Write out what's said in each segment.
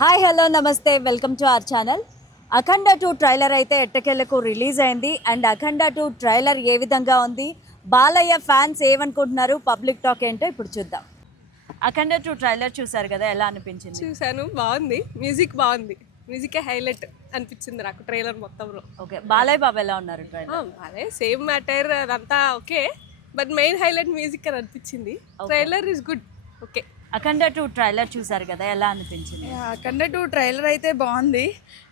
Hi hello నమస్తే. Welcome to our channel. Akhanda two trailer అయితే ఎట్టకెళ్ళకు రిలీజ్ అయింది. అండ్ అఖండ టూ ట్రైలర్ ఏ విధంగా ఉంది? బాలయ్య ఫ్యాన్స్ ఏమనుకుంటున్నారు? పబ్లిక్ టాక్ ఏంటో ఇప్పుడు చూద్దాం. అఖండ టూ ట్రైలర్ చూసారు కదా ఎలా అనిపించింది? చూశాను. బాగుంది. మ్యూజిక్ బాగుంది. మ్యూజికే హైలైట్ అనిపించింది నాకు ట్రైలర్ మొత్తంలో. ఓకే. బాలయ్య బాబు ఎలా ఉన్నారు అదే సేమ్ మ్యాటర్. అదంతా okay. But main highlight music అని అనిపించింది. Trailer is good. Okay. Akhanda two trailer చూసారు కదా ఎలా అనిపించింది? అఖండ టూ ట్రైలర్ అయితే బాగుంది.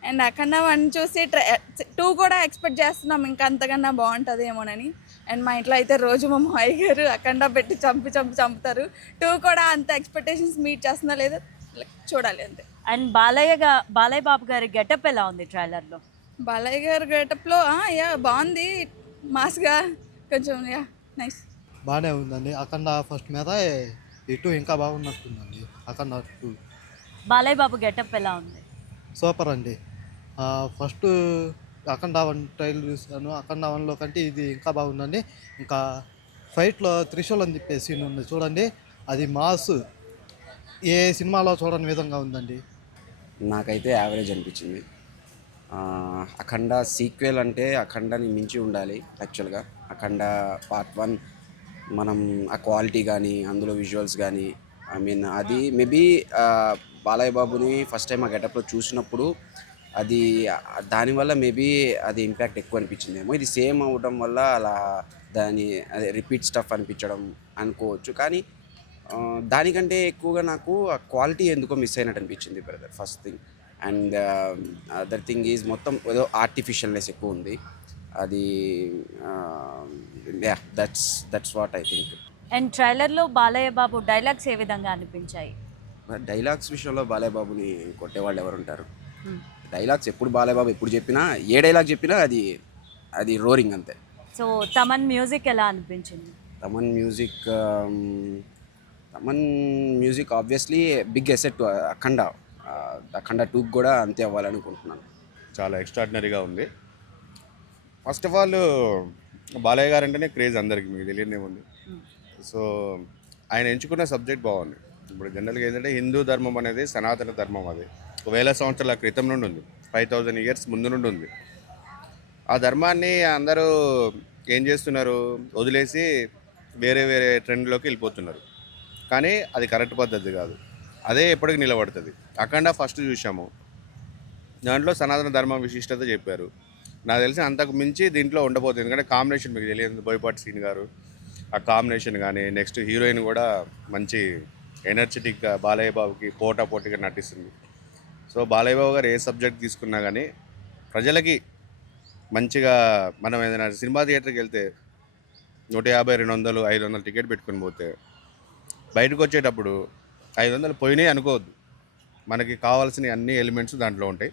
అండ్ అఖండ వన్ చూసి ట్రై టూ కూడా ఎక్స్పెక్ట్ చేస్తున్నాం ఇంకా అంతకన్నా బాగుంటుంది ఏమోనని అండ్ మా ఇంట్లో అయితే రోజు మా మాయ గారు అఖండ పెట్టి చంపి చంపి చంపుతారు. టూ కూడా అంత ఎక్స్పెక్టేషన్స్ మీట్ చేస్తుందా లేదా చూడాలి అంతే. అండ్ బాలయ్య గా- బాలయ్య బాబు గారి గెటప్ ఎలా ఉంది ట్రైలర్లో? బాలయ్య గారు గెటప్లో యా బాగుంది. మాస్గా కొంచెం యా నైస్. బాగానే ఉందండి. అఖండ ఫస్ట్ మీద ఇటు ఇంకా బాగున్నట్టుందండి. అఖండ టూ బాలయ్య బాబు గెటప్ ఎలా ఉంది? సూపర్ అండి. ఫస్ట్ అఖండ వన్ ట్రైల్ చూసాను అఖండ వన్లో కంటే ఇది ఇంకా బాగుందండి. ఇంకా ఫైట్లో త్రిశూలం తిప్పే సీన్ ఉంది చూడండి. అది మాస్ ఏ సినిమాలో చూడని విధంగా ఉందండి. నాకైతే యావరేజ్ అనిపించింది. అఖండ సీక్వెల్ అంటే అఖండని మించి ఉండాలి యాక్చువల్గా. అఖండ పార్ట్ వన్ మనం ఆ క్వాలిటీ కానీ అందులో విజువల్స్ కానీ ఐ మీన్ అది మేబీ బాలయ్య బాబుని ఫస్ట్ టైం ఆ గెటప్లో చూసినప్పుడు అది దానివల్ల మేబీ అది ఇంపాక్ట్ ఎక్కువ అనిపించిందేమో. ఇది సేమ్ అవ్వడం వల్ల అలా దాని అదే రిపీట్ స్టఫ్ అనిపించడం అనుకోవచ్చు. కానీ దానికంటే ఎక్కువగా నాకు ఆ క్వాలిటీ ఎందుకో మిస్ అయినట్టు అనిపించింది brother first thing and other thing is మొత్తం ఏదో ఆర్టిఫిషియల్నెస్ ఎక్కువ ఉంది. అది yeah that's that's what I think and ట్రైలర్లో బాలయ్య బాబు డైలాగ్స్ ఏ విధంగా అనిపించాయి? డైలాగ్స్ విషయంలో బాలయ్య బాబుని కొట్టేవాళ్ళు ఎవరు ఉంటారు డైలాగ్స్ ఎప్పుడు బాలయ్య బాబు ఎప్పుడు చెప్పినా ఏ డైలాగ్ చెప్పినా అది అది రోరింగ్ అంతే. సో తమన్ మ్యూజిక్ ఎలా అనిపించింది? Thaman music Thaman music obviously big asset Akhanda. Akhanda టూకి కూడా అంతే అవ్వాలనుకుంటున్నాను. చాలా ఎక్స్ట్రాడినరీగా ఉంది. ఫస్ట్ ఆఫ్ ఆల్ బాలయ్య గారు అంటేనే క్రేజ్ అందరికి మీకు తెలియనే ఉంది. సో ఆయన ఎంచుకున్న సబ్జెక్ట్ బాగుంది. ఇప్పుడు జనరల్గా ఏంటంటే హిందూ ధర్మం అనేది సనాతన ధర్మం అది. ఒక వేల సంవత్సరాల క్రితం నుండి ఉంది. ఫైవ్ థౌజండ్ ఇయర్స్ ముందు నుండి ఉంది. ఆ ధర్మాన్ని అందరూ ఏం చేస్తున్నారు? వదిలేసి వేరే వేరే ట్రెండ్లోకి వెళ్ళిపోతున్నారు. కానీ అది కరెక్ట్ పద్ధతి కాదు. అదే ఎప్పటికి నిలబడుతుంది. అఖండ ఫస్ట్ చూసాము. దాంట్లో సనాతన ధర్మం విశిష్టత చెప్పారు. నాకు తెలిసి అంతకు మించి దీంట్లో ఉండబోతుంది ఎందుకంటే కాంబినేషన్ మీకు తెలియదు. బోయపాటి సీన్ గారు ఆ కాంబినేషన్ కానీ నెక్స్ట్ హీరోయిన్ కూడా మంచి ఎనర్జెటిక్గా బాలయ్య బాబుకి పోటా పోటీగా నటిస్తుంది. సో బాలయ్య బాబు గారు ఏ సబ్జెక్ట్ తీసుకున్నా కానీ ప్రజలకి మంచిగా మనం ఏదైనా సినిమా థియేటర్కి వెళ్తే నూట యాభై రెండు వందలు ఐదు వందలు టికెట్ పెట్టుకొని పోతే బయటకు వచ్చేటప్పుడు ఐదు వందలు పోయినాయి అనుకోవద్దు. మనకి కావాల్సిన అన్ని ఎలిమెంట్స్ దాంట్లో ఉంటాయి.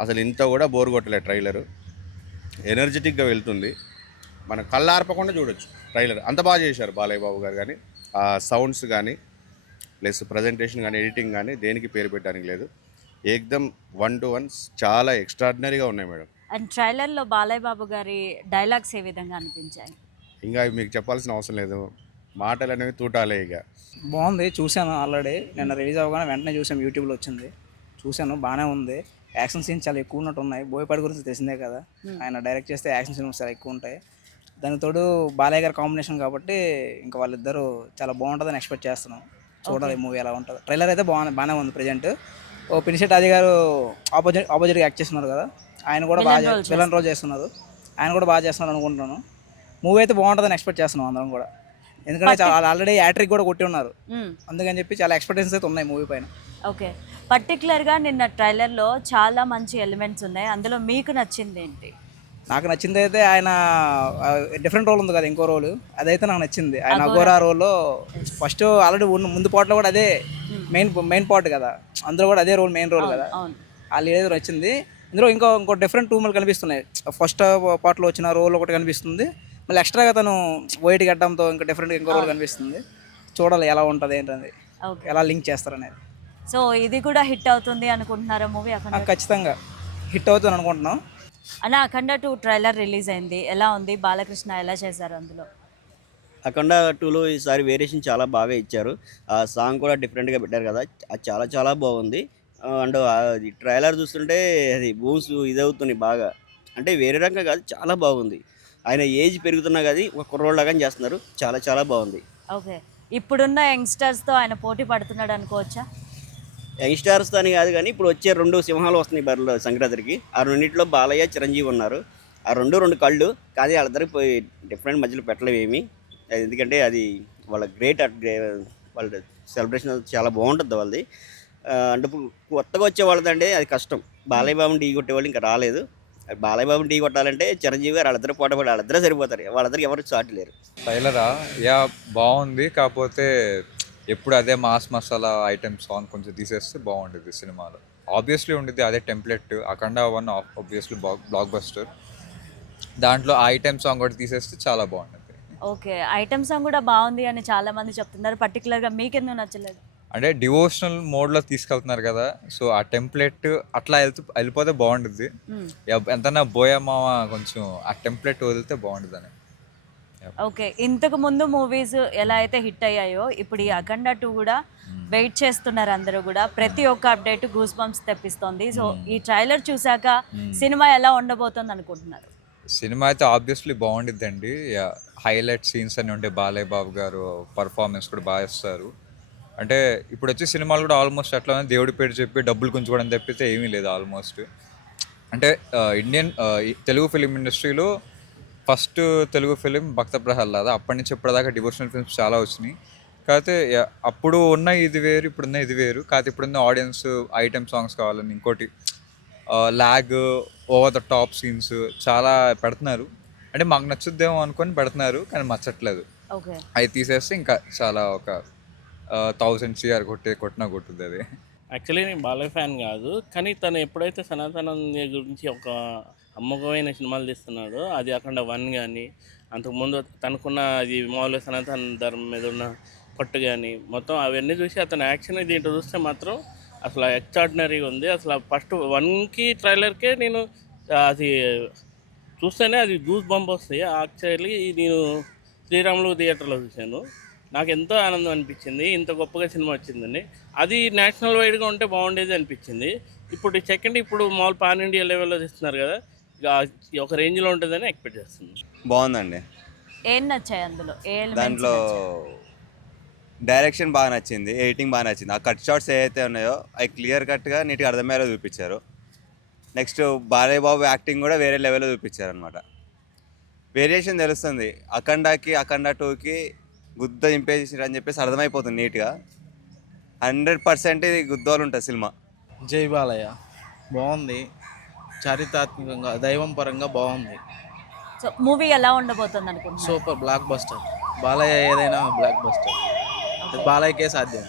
అసలు ఇంత కూడా బోర్ కొట్టలే ట్రైలర్. ఎనర్జెటిక్గా వెళ్తుంది. మన కళ్ళార్పకుండా చూడొచ్చు ట్రైలర్. అంత బాగా చేశారు బాలయ్య బాబు గారు కానీ ఆ సౌండ్స్ కానీ ప్లస్ ప్రజెంటేషన్ కానీ ఎడిటింగ్ కానీ దేనికి పేరు పెట్టడానికి లేదు. ఏకదమ్ వన్ టు వన్ చాలా ఎక్స్ట్రాడినరీగా ఉన్నాయి మేడం. అండ్ ట్రైలర్లో బాలయ్య బాబు గారి డైలాగ్స్ ఏ విధంగా అనిపించాయి? ఇంకా మీకు చెప్పాల్సిన అవసరం లేదు. మాటలు అనేవి తూటాలే ఇక. బాగుంది. చూశాను ఆల్రెడీ. నిన్న రిలీజ్ అవ్వగానే వెంటనే చూసాను యూట్యూబ్లో వచ్చింది. చూశాను. బాగానే ఉంది. యాక్షన్ సీన్స్ చాలా ఎక్కువ ఉన్నట్టు ఉన్నాయి బోయపాటి గురించి తెలిసిందే కదా. ఆయన డైరెక్ట్ చేస్తే యాక్షన్ సీన్స్ చాలా ఎక్కువ ఉంటాయి. దానికి తోడు బాలయ్య గారి కాంబినేషన్ కాబట్టి ఇంకా వాళ్ళిద్దరూ చాలా బాగుంటుందని ఎక్స్పెక్ట్ చేస్తున్నాం. చూడాలి మూవీ ఎలా ఉంటుంది. ట్రైలర్ అయితే బాగుంది బాగానే ఉంది ప్రజెంట్. ఓ పినిషెట్ అది గారు ఆపోజిట్ ఆపోజిట్గా యాక్ట్ చేస్తున్నారు కదా. ఆయన కూడా బాగా విలన్ రోల్ చేస్తున్నారు. ఆయన కూడా బాగా చేస్తున్నారు అనుకుంటున్నాను మూవీ అయితే బాగుంటుందని ఎక్స్పెక్ట్ చేస్తున్నాం అందరం కూడా. ఎందుకంటే చాలా ఆల్రెడీ యాట్రిక్ కూడా కొట్టి ఉన్నారు. అందుకని చెప్పి చాలా ఎక్స్పెక్టేషన్స్ అయితే ఉన్నాయి మూవీ పైన. ఓకే. పర్టికులర్గా నిన్న ట్రైలర్లో చాలా మంచి ఎలిమెంట్స్ ఉన్నాయి. అందులో మీకు నచ్చింది ఏంటి? నాకు నచ్చింది అయితే ఆయన డిఫరెంట్ రోల్ ఉంది కదా ఇంకో రోల్ అదైతే నాకు నచ్చింది. ఆయన అగోరా రోల్లో ఫస్ట్ ఆల్రెడీ ఉన్న ముందు పాటలో కూడా అదే మెయిన్ మెయిన్ పార్ట్ కదా. అందులో కూడా అదే రోల్ మెయిన్ రోల్ కదా. ఆ లీడర్ నచ్చింది. ఇందులో ఇంకో ఇంకో డిఫరెంట్ టూమలు కనిపిస్తున్నాయి. ఫస్ట్ పార్ట్లో వచ్చిన రోల్ ఒకటి కనిపిస్తుంది. మళ్ళీ ఎక్స్ట్రాగా తను వైట్ గడ్డంతో ఇంకా డిఫరెంట్ ఇంకో రోల్ కనిపిస్తుంది. చూడాలి ఎలా ఉంటుంది ఏంటనేది. ఓకే. ఎలా లింక్ చేస్తారనేది. సో ఇది కూడా హిట్ అవుతుంది అనుకుంటున్నారా మూవీ అఖండ ఖచ్చితంగా. హిట్ అవుతుంది అనుకుంటున్నాం. అన్న అఖండ టూ ట్రైలర్ రిలీజ్ అయింది. ఎలా ఉంది? బాలకృష్ణ ఎలా చేశారు అందులో? అఖండ టూలో ఈసారి వేరియేషన్ చాలా బాగా ఇచ్చారు. ఆ సాంగ్ కూడా డిఫరెంట్గా పెట్టారు కదా. అది చాలా చాలా బాగుంది. అండ్ ట్రైలర్ చూస్తుంటే అది బూన్స్ ఇదవుతుంది బాగా. అంటే వేరే రకంగా కాదు చాలా బాగుంది. ఆయన ఏజ్ పెరుగుతున్నా కానీ ఒక కుర్రోళ్ళగా చేస్తున్నారు. చాలా చాలా బాగుంది. ఓకే. ఇప్పుడున్న యంగ్స్టర్స్తో ఆయన పోటీ పడుతున్నాడు అనుకోవచ్చా? యంగ్స్టార్స్ అని కాదు కానీ ఇప్పుడు వచ్చే రెండు సింహాలు వస్తున్నాయి బరిలో సంక్రాంతికి. ఆ రెండింటిలో బాలయ్య చిరంజీవి ఉన్నారు. ఆ రెండు రెండు కళ్ళు కానీ వాళ్ళిద్దరికి పోయి డిఫరెంట్ మధ్యలో పెట్టలేవు ఏమి. అది ఎందుకంటే అది వాళ్ళ గ్రేట్ వాళ్ళ సెలబ్రేషన్ చాలా బాగుంటుంది వాళ్ళది. అంటే ఇప్పుడు కొత్తగా వచ్చే వాళ్ళదంటే అది కష్టం. బాలయ్య బాబుని ఢీ కొట్టే వాళ్ళు ఇంకా రాలేదు. బాలయ్య బాబుని ఢీ కొట్టాలంటే చిరంజీవి గారు వాళ్ళిద్దరు పోటీ పడి వాళ్ళిద్దరే సరిపోతారు. వాళ్ళిద్దరికి ఎవరు సాటి లేరు. ట్రైలరా యా బాగుంది. కాకపోతే ఎప్పుడు అదే మాస్ మసాలా ఐటెం సాంగ్ కొంచెం తీసేస్తే బాగుండేది సినిమాలో. ఆబ్వియస్లీ ఉండేది అదే template Akhanda one obviously blockbuster దాంట్లో ఆ ఐటెం సాంగ్ కూడా తీసేస్తే చాలా బాగుండేది. ఓకే ఐటమ్ సాంగ్ కూడా బాగుంది అని చాలా మంది చెప్తున్నారు. పర్టికులర్గా మీకెందుకు నచ్చలేదు? అంటే డివోషనల్ మోడ్లో తీసుకెళ్తున్నారు కదా సో ఆ టెంప్లెట్ అట్లా వెళ్తూ వెళ్ళిపోతే బాగుంటుంది ఎంతనా బోయమామ కొంచెం ఆ టెంప్లెట్ వదిలితే బాగుంటుంది అని ఓకే ఇంతకు ముందు మూవీస్ ఎలా అయితే హిట్ అయ్యాయో ఇప్పుడు ఈ అఖండ టూ కూడా వెయిట్ చేస్తున్నారు అందరూ కూడా. ప్రతి ఒక్క అప్డేట్ గూస్ బంప్స్ తెప్పిస్తోంది. సో ఈ ట్రైలర్ చూసాక సినిమా ఎలా ఉండబోతుంది అనుకుంటున్నారు? సినిమా అయితే ఆబ్వియస్లీ బాగుండిద్దండి. హైలైట్ సీన్స్ అని ఉంటే బాలయ్య బాబు గారు పర్ఫార్మెన్స్ కూడా బాగా ఇస్తారు అంటే ఇప్పుడు వచ్చే సినిమాలు కూడా ఆల్మోస్ట్ అట్లా దేవుడి పేరు చెప్పి డబ్బులు గుంజుకోవడం తప్పితే ఏమీ లేదు ఆల్మోస్ట్. అంటే ఇండియన్ తెలుగు ఫిలిం ఇండస్ట్రీలో ఫస్ట్ తెలుగు ఫిలిం భక్త ప్రహ్లాద. అప్పటి నుంచి ఇప్పటిదాకా డివోషనల్ ఫిల్మ్స్ చాలా వచ్చినాయి. కాకపోతే అప్పుడు ఉన్న ఇది వేరు ఇప్పుడున్న ఇది వేరు. కాకపోతే ఇప్పుడున్న ఆడియన్స్ ఐటెం సాంగ్స్ కావాలని ఇంకోటి lag over the top scenes చాలా పెడుతున్నారు. అంటే మాకు నచ్చుద్దేమో అనుకొని పెడుతున్నారు కానీ నచ్చట్లేదు ఓకే. అవి తీసేస్తే ఇంకా చాలా ఒక థౌసండ్ సిఆర్ కొట్టే కొట్టినా కొట్టుద్ది అది. యాక్చువల్లీ నేను బాలయ్య ఫ్యాన్ కాదు కానీ తను ఎప్పుడైతే సనాతనం గురించి ఒక అమ్మకమైన సినిమాలు తీస్తున్నాడో అది అక్కడ వన్ కానీ అంతకుముందు తనకున్న అది మామూలుగా సనాతన ధర్మం మీద ఉన్న పట్టు కానీ మొత్తం అవన్నీ చూసి అతని యాక్షన్ దీంట్లో చూస్తే మాత్రం అసలు ఎక్స్ట్రాడినరీగా ఉంది. అసలు ఫస్ట్ వన్కి ట్రైలర్కే నేను అది చూస్తేనే అది గూస్ బంప్ వస్తాయి యాక్చువల్లీ నేను శ్రీరాములు థియేటర్లో చూశాను. నాకు ఎంతో ఆనందం అనిపించింది. ఇంత గొప్పగా సినిమా వచ్చిందని అది నేషనల్ వైడ్గా ఉంటే బాగుండేది అనిపించింది. ఇప్పుడు సెకండ్ ఇప్పుడు మామూలు పాన్ ఇండియా లెవెల్లో తీస్తున్నారు కదా ఇక ఒక రేంజ్లో ఉంటుందని ఎక్స్పెక్ట్ చేస్తున్నాను బాగుందండి. ఏం నచ్చాయి అందులో? దాంట్లో? డైరెక్షన్ బాగా నచ్చింది ఎడిటింగ్ బాగా నచ్చింది. ఆ కట్ షాట్స్ ఏవైతే ఉన్నాయో అవి క్లియర్ కట్గా నీట్గా అర్థమయ్యేలా చూపించారు. నెక్స్ట్ బాలయ్య బాబు యాక్టింగ్ కూడా వేరే లెవెల్లో చూపించారు అనమాట వేరియేషన్ తెలుస్తుంది. అఖండాకి అఖండ టూకి గుద్ద చింపేసారు అని చెప్పేసి అర్థమైపోతుంది నీట్గా హండ్రెడ్ పర్సెంట్ ఇది గుద్దోలు ఉంటుంది సినిమా. జై బాలయ్య. బాగుంది. చారిత్రాత్మకంగా దైవం పరంగా బాగుంది. సో మూవీ ఎలా ఉండబోతుంది అనుకుంటున్నారు సూపర్ బ్లాక్ బస్టర్ బాలయ్య ఏదైనా బ్లాక్ బస్టర్ బాలయ్యకే సాధ్యం.